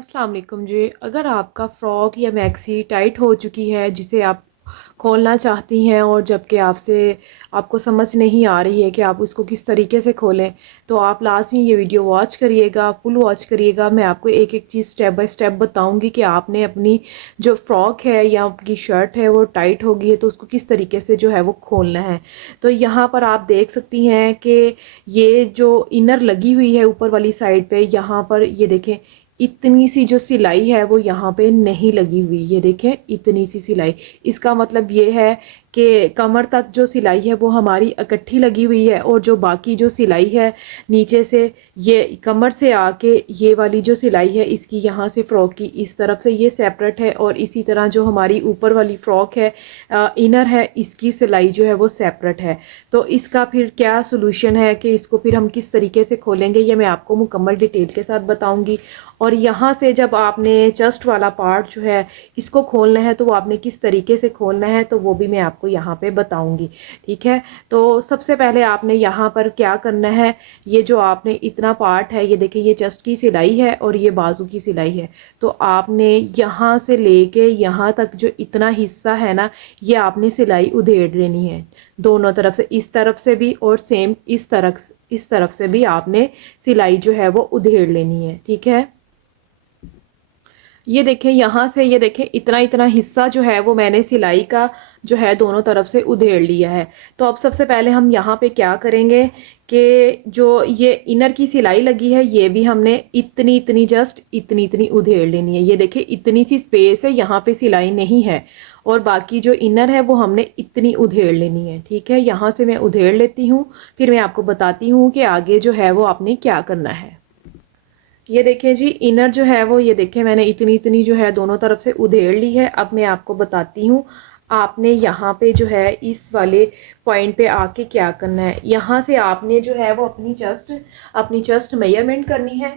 अस्सलाम वालेकुम जी। अगर आपका फ़्रॉक या मैक्सी टाइट हो चुकी है जिसे आप खोलना चाहती हैं और जबकि आपको समझ नहीं आ रही है कि आप उसको किस तरीके से खोलें, तो आप लाज़मी ये वीडियो वॉच करिएगा, फुल वॉच करिएगा। मैं आपको एक-एक चीज़ स्टेप बाय स्टेप बताऊँगी कि आपने अपनी जो फ़्रॉक है या आपकी शर्ट है वो टाइट हो गई है तो उसको किस तरीके से जो है वो खोलना है। तो यहाँ पर आप देख सकती हैं कि ये जो इनर लगी हुई है ऊपर वाली साइड पे, यहाँ पर ये देखें इतनी सी जो सिलाई है वो यहाँ पे नहीं लगी हुई। ये देखें इतनी सी सिलाई, इसका मतलब ये है कि कमर तक जो सिलाई है वो हमारी इकट्ठी लगी हुई है और जो बाकी जो सिलाई है नीचे से ये कमर से आके ये वाली जो सिलाई है इसकी यहाँ से फ़्रॉक की इस तरफ से ये सेपरेट है और इसी तरह जो हमारी ऊपर वाली फ़्रॉक है इनर है इसकी सिलाई जो है वो सेपरेट है। तो इसका फिर क्या सोल्यूशन है कि इसको फिर हम किस तरीके से खोलेंगे, ये मैं आपको मुकम्मल डिटेल के साथ बताऊंगी। और यहाँ से जब आपने चेस्ट वाला पार्ट जो है इसको खोलना है तो वो आपने किस तरीके से खोलना है तो वो भी मैं आपको यहाँ पे बताऊंगी। ठीक है, तो सबसे पहले आपने यहाँ पर क्या करना है, ये जो आपने इतना पार्ट है ये देखिए ये चेस्ट की सिलाई है और ये बाजू की सिलाई है। तो आपने यहाँ से लेके यहाँ तक जो इतना हिस्सा है ना ये आपने सिलाई उधेड़ लेनी है दोनों तरफ से, इस तरफ से भी और सेम इस तरफ से भी आपने सिलाई जो है वो उधेड़ लेनी है। ठीक है, ये देखें यहाँ से ये देखें इतना इतना हिस्सा जो है वो मैंने सिलाई का जो है दोनों तरफ से उधेड़ लिया है। तो अब सबसे पहले हम यहाँ पे क्या करेंगे कि जो ये इनर की सिलाई लगी है ये भी हमने इतनी इतनी जस्ट इतनी इतनी उधेड़ लेनी है। ये देखिए इतनी सी स्पेस है, यहाँ पे सिलाई नहीं है और बाकी जो इनर है वो हमने इतनी उधेड़ लेनी है। ठीक है, यहाँ से मैं उधेड़ लेती हूँ, फिर मैं आपको बताती हूँ कि आगे जो है वो आपने क्या करना है। ये देखें जी इनर जो है वो ये देखें मैंने इतनी इतनी जो है दोनों तरफ से उधेड़ ली है। अब मैं आपको बताती हूँ आपने यहाँ पे जो है इस वाले पॉइंट पे आके क्या करना है। यहाँ से आपने जो है वो अपनी चेस्ट मेजरमेंट करनी है।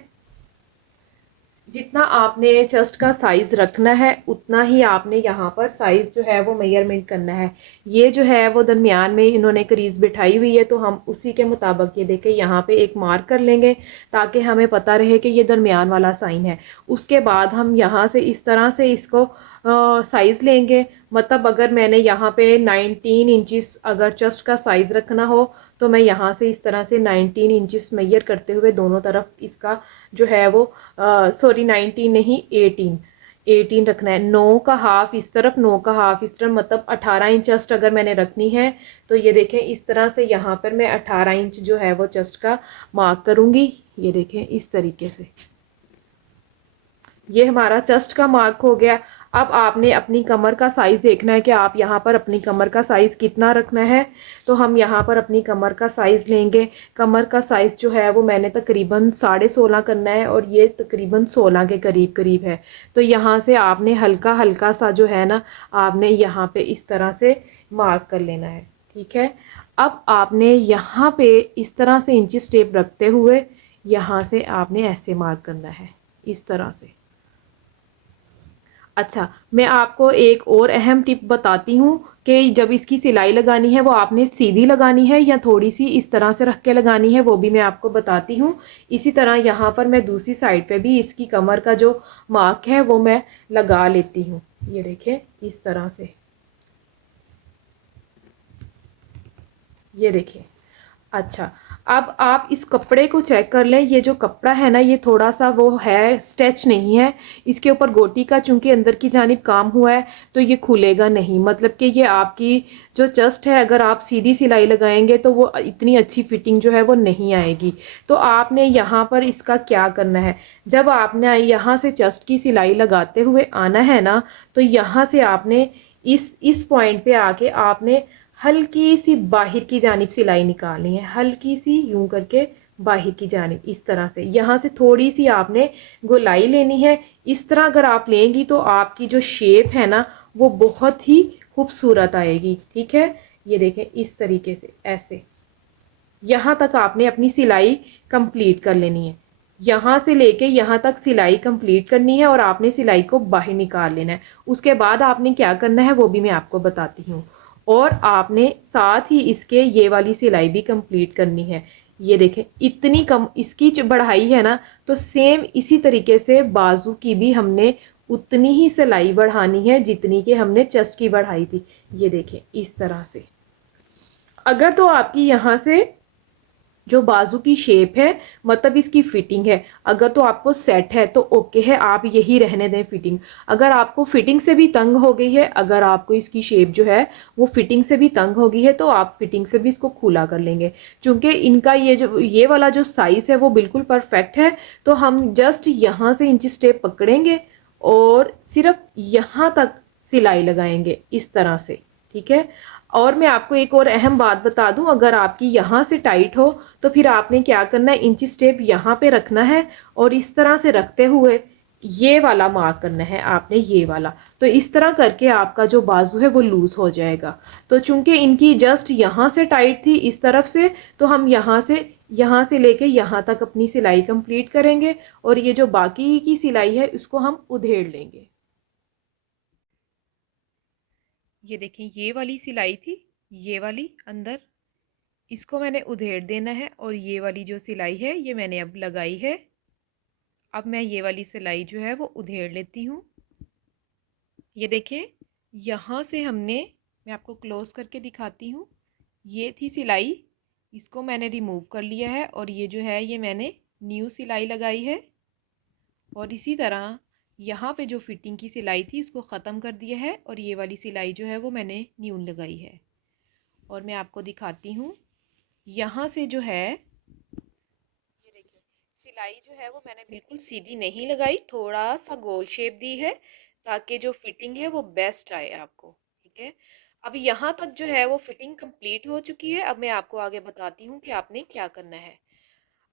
जितना आपने चेस्ट का साइज रखना है उतना ही आपने यहाँ पर साइज जो है वो मेजरमेंट करना है। ये जो है वो दरमियान में इन्होंने क्रीज बिठाई हुई है तो हम उसी के मुताबिक ये देखें यहाँ पे एक मार्क कर लेंगे ताकि हमें पता रहे कि ये दरमियान वाला साइन है। उसके बाद हम यहाँ से इस तरह से इसको साइज लेंगे। मतलब अगर मैंने यहाँ पे 19 इंचिस अगर चेस्ट का साइज रखना हो तो मैं यहाँ से इस तरह से 19 इंचिस मेजर करते हुए दोनों तरफ इसका जो है वो सॉरी 19 नहीं 18 रखना है। 9 का हाफ इस तरफ, 9 का हाफ इस तरफ, मतलब 18 इंच चेस्ट अगर मैंने रखनी है तो ये देखें इस तरह से यहाँ पर मैं 18 इंच जो है वो चेस्ट का मार्क करूंगी। ये देखें इस तरीके से ये हमारा चेस्ट का मार्क हो गया। अब आपने अपनी कमर का साइज देखना है कि आप यहाँ पर अपनी कमर का साइज कितना रखना है। तो हम यहाँ पर अपनी कमर का साइज लेंगे। कमर का साइज जो है वो मैंने तकरीबन 16.5 करना है और ये तकरीबन 16 के करीब करीब है। तो यहाँ से आपने हल्का हल्का सा जो है ना आपने यहाँ पे इस तरह से मार्क कर लेना है। ठीक है, अब आपने यहाँ पे इस तरह से इंची टेप रखते हुए यहाँ से आपने ऐसे मार्क करना है इस तरह से। अच्छा, मैं आपको एक और अहम टिप बताती हूँ कि जब इसकी सिलाई लगानी है वो आपने सीधी लगानी है या थोड़ी सी इस तरह से रख के लगानी है, वो भी मैं आपको बताती हूँ। इसी तरह यहाँ पर मैं दूसरी साइड पे भी इसकी कमर का जो मार्क है वो मैं लगा लेती हूँ। ये देखें इस तरह से, ये देखिए। अच्छा, अब आप इस कपड़े को चेक कर लें। ये जो कपड़ा है ना ये थोड़ा सा वो है स्ट्रेच नहीं है, इसके ऊपर गोटी का चूंकि अंदर की जानिब काम हुआ है तो ये खुलेगा नहीं। मतलब कि ये आपकी जो चेस्ट है अगर आप सीधी सिलाई लगाएंगे तो वो इतनी अच्छी फिटिंग जो है वो नहीं आएगी। तो आपने यहाँ पर इसका क्या करना है, जब आपने यहाँ से चेस्ट की सिलाई लगाते हुए आना है ना तो यहाँ से आपने इस पॉइंट पे आके आपने हल्की सी बाहर की जानिब सिलाई निकालनी है, हल्की सी यूं करके बाहर की जानिब इस तरह से। यहाँ से थोड़ी सी आपने गोलाई लेनी है। इस तरह अगर आप लेंगी तो आपकी जो शेप है ना वो बहुत ही खूबसूरत आएगी। ठीक है, ये देखें इस तरीके से ऐसे यहाँ तक आपने अपनी सिलाई कंप्लीट कर लेनी है। यहाँ से लेके यहाँ तक सिलाई कंप्लीट करनी है और आपने सिलाई को बाहर निकाल लेना है। उसके बाद आपने क्या करना है वो भी मैं आपको बताती हूँ। और आपने साथ ही इसके ये वाली सिलाई भी कंप्लीट करनी है। ये देखें इतनी कम इसकी बढ़ाई है ना, तो सेम इसी तरीके से बाजू की भी हमने उतनी ही सिलाई बढ़ानी है जितनी कि हमने चेस्ट की बढ़ाई थी। ये देखें इस तरह से। अगर तो आपकी यहाँ से जो बाजू की शेप है, मतलब इसकी फिटिंग है, अगर तो आपको सेट है तो ओके है, आप यही रहने दें फिटिंग। अगर आपको फिटिंग से भी तंग हो गई है, अगर आपको इसकी शेप जो है वो फिटिंग से भी तंग हो गई है, तो आप फिटिंग से भी इसको खुला कर लेंगे। क्योंकि इनका ये वाला जो साइज है वो बिल्कुल परफेक्ट है। तो हम जस्ट यहाँ से इंची टेप पकड़ेंगे और सिर्फ यहाँ तक सिलाई लगाएंगे इस तरह से, ठीक है। और मैं आपको एक और अहम बात बता दूं, अगर आपकी यहाँ से टाइट हो तो फिर आपने क्या करना है, इंची टेप यहाँ पे रखना है और इस तरह से रखते हुए ये वाला मार्क करना है आपने, ये वाला। तो इस तरह करके आपका जो बाजू है वो लूज हो जाएगा। तो चूंकि इनकी जस्ट यहाँ से टाइट थी इस तरफ से, तो हम यहाँ से लेके यहाँ तक अपनी सिलाई कंप्लीट करेंगे और ये जो बाकी की सिलाई है उसको हम उधेड़ लेंगे। ये देखें ये वाली सिलाई थी, ये वाली अंदर, इसको मैंने उधेड़ देना है और ये वाली जो सिलाई है ये मैंने अब लगाई है। अब मैं ये वाली सिलाई जो है वो उधेड़ लेती हूँ। ये देखें यहाँ से हमने, मैं आपको क्लोज करके दिखाती हूँ, ये थी सिलाई, इसको मैंने रिमूव कर लिया है और ये जो है ये मैंने न्यू सिलाई लगाई है। और इसी तरह यहाँ पे जो फिटिंग की सिलाई थी इसको ख़त्म कर दिया है और ये वाली सिलाई जो है वो मैंने न्यू लगाई है। और मैं आपको दिखाती हूँ यहाँ से जो है, ये देखिए सिलाई जो है वो मैंने बिल्कुल सीधी नहीं लगाई, थोड़ा सा गोल शेप दी है ताकि जो फिटिंग है वो बेस्ट आए आपको, ठीक है। अब यहाँ तक जो है वो फिटिंग कंप्लीट हो चुकी है। अब मैं आपको आगे बताती हूँ कि आपने क्या करना है।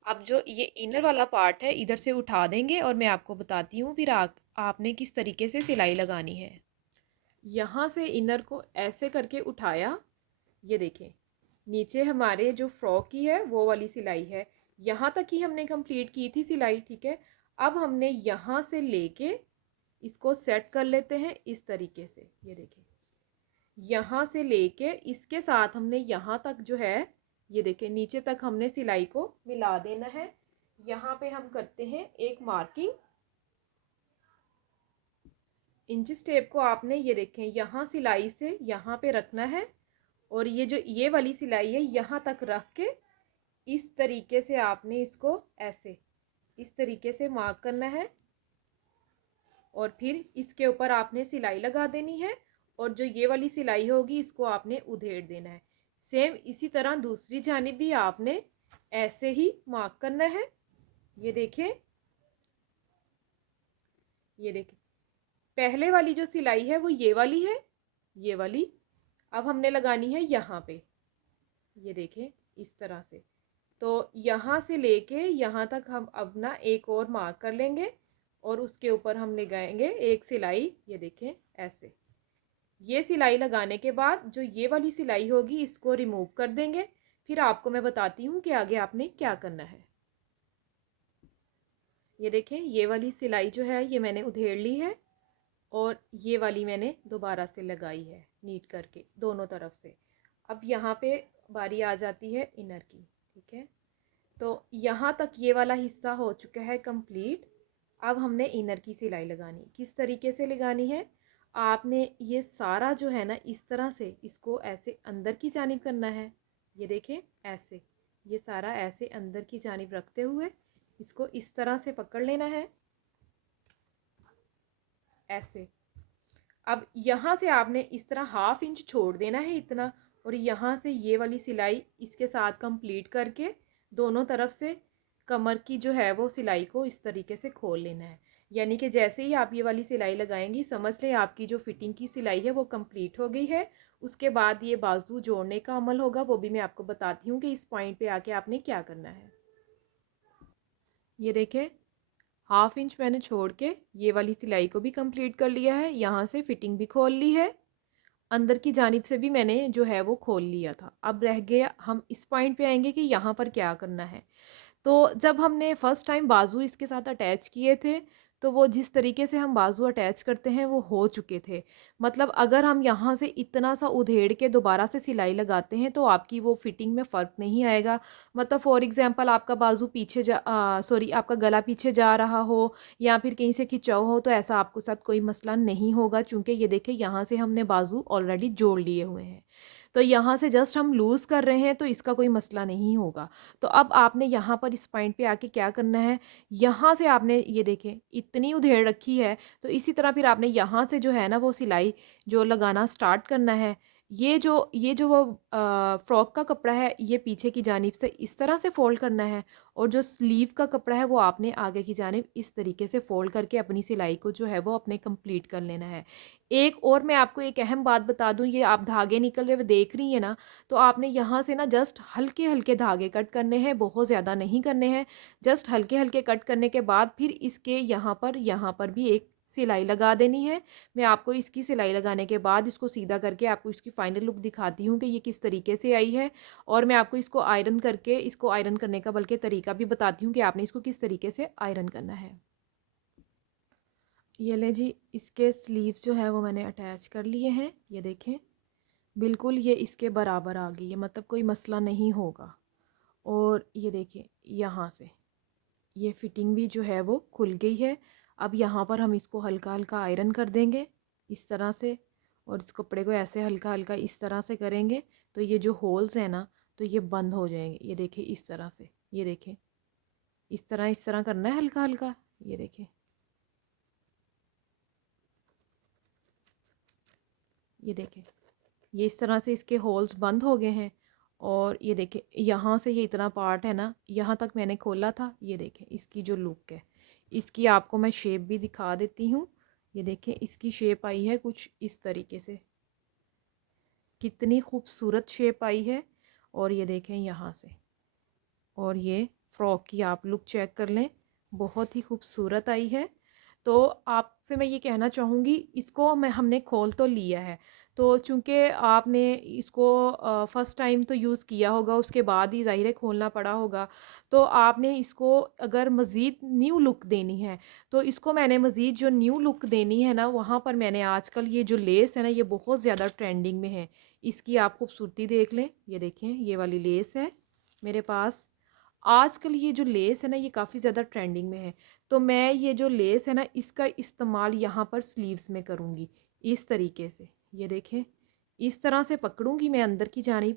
अब जो ये इनर वाला पार्ट है इधर से उठा देंगे और मैं आपको बताती हूँ फिर आपने किस तरीके से सिलाई लगानी है। यहाँ से इनर को ऐसे करके उठाया, ये देखें नीचे हमारे जो फ्रॉक की है वो वाली सिलाई है, यहाँ तक ही हमने कंप्लीट की थी सिलाई, ठीक है। अब हमने यहाँ से लेके इसको सेट कर लेते हैं इस तरीके से। ये देखें यहाँ से लेके इसके साथ हमने यहाँ तक जो है, ये देखें नीचे तक हमने सिलाई को मिला देना है। यहाँ पे हम करते हैं एक मार्किंग, इंची टेप को आपने ये देखें यहाँ सिलाई से यहाँ पे रखना है और ये जो ये वाली सिलाई है यहाँ तक रख के इस तरीके से आपने इसको ऐसे इस तरीके से मार्क करना है और फिर इसके ऊपर आपने सिलाई लगा देनी है और जो ये वाली सिलाई होगी इसको आपने उधेड़ देना है। सेम इसी तरह दूसरी जानिब भी आपने ऐसे ही मार्क करना है। ये देखें, ये देखें पहले वाली जो सिलाई है वो ये वाली है, ये वाली अब हमने लगानी है यहाँ पे। ये देखें इस तरह से, तो यहाँ से लेके यहाँ तक हम अब ना एक और मार्क कर लेंगे और उसके ऊपर हम लगाएंगे एक सिलाई। ये देखें ऐसे, ये सिलाई लगाने के बाद जो ये वाली सिलाई होगी इसको रिमूव कर देंगे। फिर आपको मैं बताती हूँ कि आगे आपने क्या करना है। ये देखें ये वाली सिलाई जो है ये मैंने उधेड़ ली है और ये वाली मैंने दोबारा से लगाई है नीट करके दोनों तरफ से। अब यहाँ पे बारी आ जाती है इनर की, ठीक है। तो यहाँ तक ये वाला हिस्सा हो चुका है कंप्लीट। अब हमने इनर की सिलाई लगानी, किस तरीके से लगानी है, आपने ये सारा जो है ना इस तरह से इसको ऐसे अंदर की जानिब करना है। ये देखें ऐसे, ये सारा ऐसे अंदर की जानिब रखते हुए इसको इस तरह से पकड़ लेना है ऐसे। अब यहाँ से आपने इस तरह हाफ इंच छोड़ देना है इतना और यहाँ से ये वाली सिलाई इसके साथ कंप्लीट करके दोनों तरफ से कमर की जो है वो सिलाई को इस तरीके से खोल लेना है। यानी कि जैसे ही आप ये वाली सिलाई लगाएंगी समझ लें आपकी जो फिटिंग की सिलाई है वो कंप्लीट हो गई है। उसके बाद ये बाजू जोड़ने का अमल होगा, वो भी मैं आपको बताती हूँ कि इस पॉइंट पे आके आपने क्या करना है। ये देखें हाफ इंच मैंने छोड़ के ये वाली सिलाई को भी कंप्लीट कर लिया है, यहाँ से फिटिंग भी खोल ली है, अंदर की जानिब से भी मैंने जो है वो खोल लिया था। अब रह गया हम इस पॉइंट पे आएंगे कि यहाँ पर क्या करना है। तो जब हमने फ़र्स्ट टाइम बाजू इसके साथ अटैच किए थे तो वो जिस तरीके से हम बाजू अटैच करते हैं वो हो चुके थे। मतलब अगर हम यहाँ से इतना सा उधेड़ के दोबारा से सिलाई लगाते हैं तो आपकी वो फिटिंग में फ़र्क नहीं आएगा। मतलब फॉर एग्ज़ाम्पल आपका बाजू पीछे सॉरी आपका गला पीछे जा रहा हो या फिर कहीं से खिंचा हो, तो ऐसा आपके साथ कोई मसला नहीं होगा, चूँकि ये देखिए यहाँ से हमने बाजू ऑलरेडी जोड़ लिए हुए हैं। तो यहाँ से जस्ट हम लूज़ कर रहे हैं तो इसका कोई मसला नहीं होगा। तो अब आपने यहाँ पर इस पॉइंट पे आके क्या करना है, यहाँ से आपने ये देखें इतनी उधेड़ रखी है, तो इसी तरह फिर आपने यहाँ से जो है ना वो सिलाई जो लगाना स्टार्ट करना है। ये जो वो फ्रॉक का कपड़ा है ये पीछे की जानिब से इस तरह से फ़ोल्ड करना है, और जो स्लीव का कपड़ा है वो आपने आगे की जानिब इस तरीके से फ़ोल्ड करके अपनी सिलाई को जो है वो अपने कंप्लीट कर लेना है। एक और मैं आपको एक अहम बात बता दूं, ये आप धागे निकल रहे हुए देख रही हैं ना, तो आपने यहाँ से ना जस्ट हल्के हल्के धागे कट करने हैं, बहुत ज़्यादा नहीं करने हैं। जस्ट हल्के हल्के कट करने के बाद फिर इसके यहाँ पर भी एक सिलाई लगा देनी है। मैं आपको इसकी सिलाई लगाने के बाद इसको सीधा करके आपको इसकी फाइनल लुक दिखाती हूँ कि ये किस तरीके से आई है, और मैं आपको इसको आयरन करने का बल्कि तरीका भी बताती हूँ कि आपने इसको किस तरीके से आयरन करना है। ये ले जी, इसके स्लीव्स जो है वो मैंने अटैच कर लिए हैं। ये देखें बिल्कुल ये इसके बराबर आ गई है, मतलब कोई मसला नहीं होगा। और ये देखिए यहाँ से ये फिटिंग भी जो है वो खुल गई है। अब यहाँ पर हम इसको हल्का हल्का आयरन कर देंगे इस तरह से, और इस कपड़े को ऐसे हल्का हल्का इस तरह से करेंगे तो ये जो होल्स हैं ना तो ये बंद हो जाएंगे। ये देखिए इस तरह से, ये देखें इस तरह करना है हल्का हल्का। ये देखें, ये देखें ये इस तरह से इसके होल्स बंद हो गए हैं। और ये देखें यहाँ से ये इतना पार्ट है ना, यहाँ तक मैंने खोला था। ये देखें इसकी जो लुक है, इसकी आपको मैं शेप भी दिखा देती हूँ। ये देखें इसकी शेप आई है कुछ इस तरीके से, कितनी खूबसूरत शेप आई है। और ये देखें यहाँ से, और ये फ्रॉक की आप लुक चेक कर लें, बहुत ही खूबसूरत आई है। तो आपसे मैं ये कहना चाहूँगी, इसको हमने खोल तो लिया है, तो चूँकि आपने इसको फ़र्स्ट टाइम तो यूज़ किया होगा, उसके बाद ही ज़ाहिर है खोलना पड़ा होगा। तो आपने इसको अगर मज़ीद न्यू लुक देनी है, तो इसको मैंने मज़ीद जो न्यू लुक देनी है ना, वहाँ पर मैंने आजकल ये जो लेस है ना ये बहुत ज़्यादा ट्रेंडिंग में है। इसकी आप खूबसूरती देख लें। ये देखें ये वाली लेस है मेरे पास। आजकल ये जो लेस है ना ये काफ़ी ज़्यादा ट्रेंडिंग में है, तो मैं ये जो लेस है ना इसका इस्तेमाल यहाँ पर स्लीव्स में करूँगी इस तरीके से। ये देखें इस तरह से पकड़ूँगी मैं अंदर की जानिब,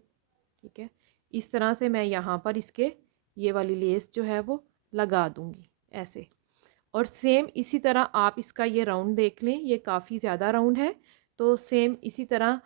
ठीक है। इस तरह से मैं यहाँ पर इसके ये वाली लेस जो है वो लगा दूँगी ऐसे। और सेम इसी तरह आप इसका ये राउंड देख लें, ये काफ़ी ज़्यादा राउंड है, तो सेम इसी तरह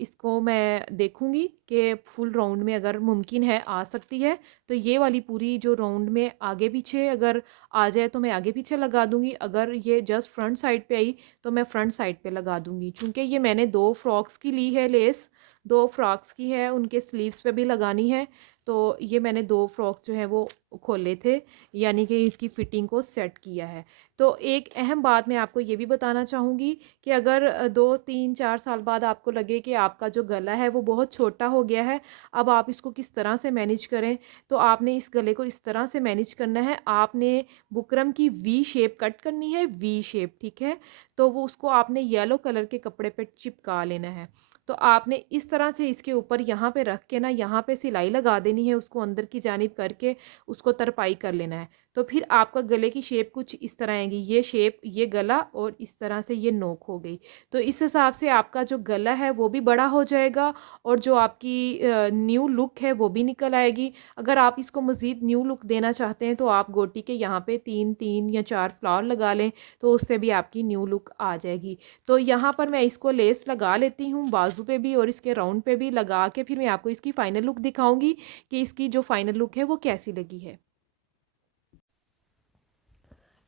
इसको मैं देखूंगी कि फुल राउंड में अगर मुमकिन है आ सकती है, तो ये वाली पूरी जो राउंड में आगे पीछे अगर आ जाए तो मैं आगे पीछे लगा दूंगी। अगर ये जस्ट फ्रंट साइड पे आई तो मैं फ्रंट साइड पे लगा दूंगी। चूँकि ये मैंने 2 फ्रॉक्स की ली है लेस, 2 फ्रॉक्स की है, उनके स्लीव्स पे भी लगानी है, तो ये मैंने 2 फ्रॉक्स जो है वो खोले थे, यानी कि इसकी फ़िटिंग को सेट किया है। तो एक अहम बात मैं आपको ये भी बताना चाहूँगी कि अगर 2, 3, 4 साल बाद आपको लगे कि आपका जो गला है वो बहुत छोटा हो गया है, अब आप इसको किस तरह से मैनेज करें, तो आपने इस गले को इस तरह से मैनेज करना है। आपने बुकरम की वी शेप कट करनी है, वी शेप, ठीक है। तो वो उसको आपने येलो कलर के कपड़े पे चिपका लेना है। तो आपने इस तरह से इसके ऊपर यहाँ पे रख के ना यहाँ पे सिलाई लगा देनी है, उसको अंदर की जानिब करके उसको तरपाई कर लेना है। तो फिर आपका गले की शेप कुछ इस तरह आएगी, ये शेप, ये गला, और इस तरह से ये नोक हो गई। तो इस हिसाब से आपका जो गला है वो भी बड़ा हो जाएगा, और जो आपकी न्यू लुक है वो भी निकल आएगी। अगर आप इसको मज़ीद न्यू लुक देना चाहते हैं तो आप गोटी के यहाँ पे 3 या 4 फ्लावर लगा लें, तो उससे भी आपकी न्यू लुक आ जाएगी। तो यहाँ पर मैं इसको लेस लगा लेती हूँ बाजू पे भी और इसके राउंड पे भी लगा के, फिर मैं आपको इसकी फ़ाइनल लुक दिखाऊंगी कि इसकी जो फ़ाइनल लुक है वो कैसी लगी है।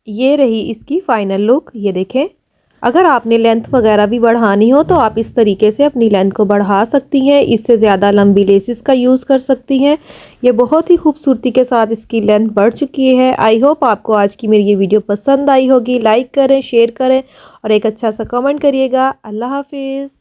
ये रही इसकी फ़ाइनल लुक। ये देखें, अगर आपने लेंथ वगैरह भी बढ़ानी हो तो आप इस तरीके से अपनी लेंथ को बढ़ा सकती हैं, इससे ज़्यादा लंबी लेसिस का यूज़ कर सकती हैं। ये बहुत ही खूबसूरती के साथ इसकी लेंथ बढ़ चुकी है। आई होप आपको आज की मेरी ये वीडियो पसंद आई होगी। लाइक करें, शेयर करें और एक अच्छा सा कमेंट करिएगा। अल्लाह हाफिज़।